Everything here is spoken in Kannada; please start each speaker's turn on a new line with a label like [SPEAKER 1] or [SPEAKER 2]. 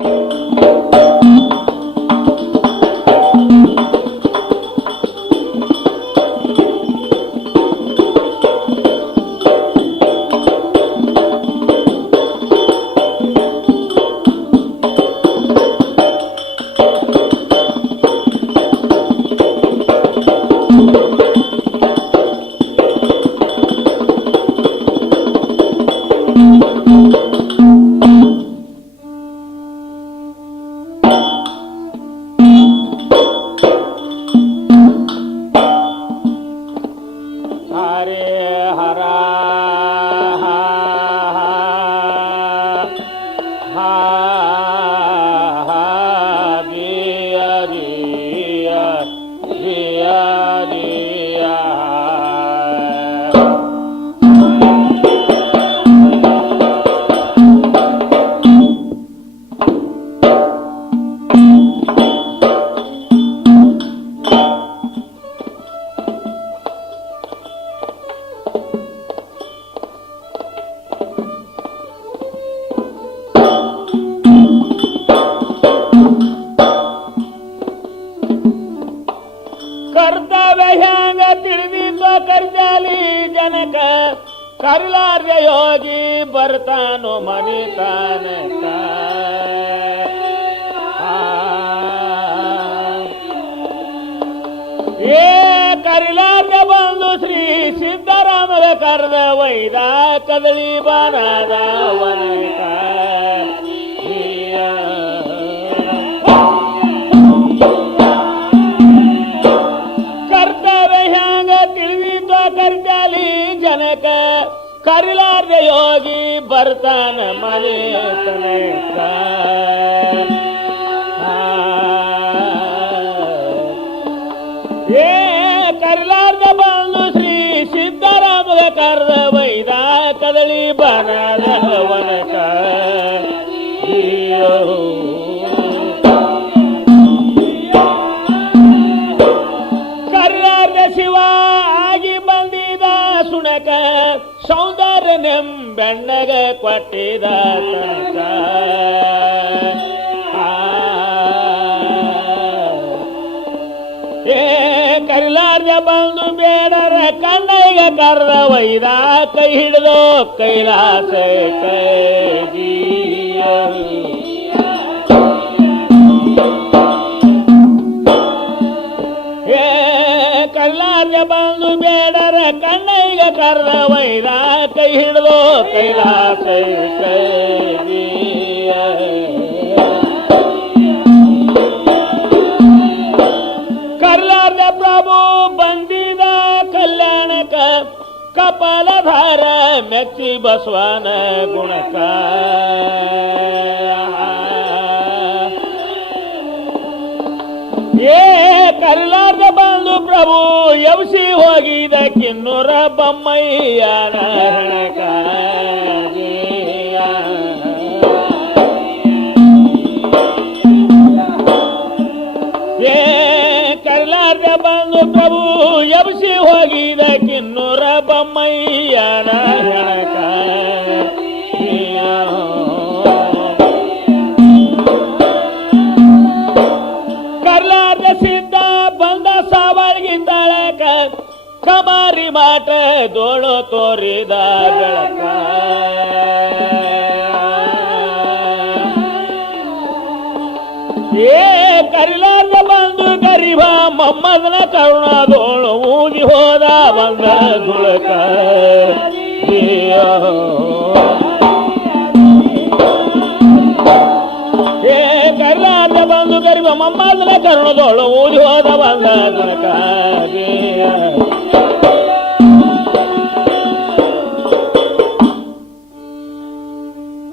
[SPEAKER 1] thank mm -hmm. you Hare ಕರ್ಜಾಲಿ ಜನಕ ಕರ್ಲಾರ್ಯ ಯೋಗಿ ಬರ್ತಾನು ಮನಿತಾನಕ ಏ ಕರಿಲಾರ್ಯ ಬಂದು ಶ್ರೀ ಸಿದ್ದರಾಮರ ಕರೆದ ವೈದ ಕದಳಿ ಬನದ ವನಕ ಕರಿಲಾರ್ದ ಯೋಗಿ ಬರ್ತಾನ ಮನೆ ತನಕ. ಏ ಕರಿಲಾರ್ದ ಬಂದು ಶ್ರೀ ಸಿದ್ದರಾಮದ ಕರ್ದ ವೈದ ಕದಳಿ ಬನದ ವನಕ ಕರಿಲಾರ್ದ ಶಿವ ಆಗಿ ಬಂದಿದ ಸುಣಕ ಸೌಂದರ್ಯ ನೆಂಬೆಣ್ಣಗ ಕೊಟ್ಟಿದ ತನಕ. ಏ ಕರಿಲಾರ್ದ ಬಂದು ಬೇಡರ ಕಣ್ಣೈಗೆ ಕರ್ದ ವೈದ ಕೈ ಹಿಡಿದು ಕೈಲಾಸ ಕೈಗಿಯ ಏ ಕಳ್ಳಾರ್ಯ ಬಂದು ಬೇಡರ ಕಣ್ಣೈಗ ಕರ್ದ ವೈರ ಕೈ ಹಿಡಿದು ಕೈಲಾಸ ಕೈಗಿಯ. ಕರ್ಲಾರ್ಯ ಪ್ರಭು ಬಂದಿದ ಕಲ್ಯಾಣಕ ಕಪಾಲಧಾರ ಮೆಚ್ಚಿ ಬಸವನ ಗುಣಕ ಯವಸಿ ಹೋಗಿದ ಕಿನ್ನೂರ ಬೊಮ್ಮಯ್ಯನ ಏ ಕರ್ಲಾರ್ದ ಬಂದು ಪ್ರಭು ಯವಸಿ ಹೋಗಿದ ಕಿನ್ನೂರ ಬೊಮ್ಮಯ್ಯನ ಕರ್ಲಾರ್ದ ಸಿದ್ಧ ತಳಕ ಕಮಾರಿ ಮಾಟ ದೋಳು ತೋರಿದ ಬೆಳಕ ಏ ಕರಿಲಾರ್ದ ಬಂದು ಗರಿಬ ಕರುಣ ದೋಳು ಊದಿ ಹೋದ ಬಂದ ದುಳಕ ಬಂದು ಕರುಣದೊಳು ಊದಿ ಹೋದ ಬಂದ ದುಳಕ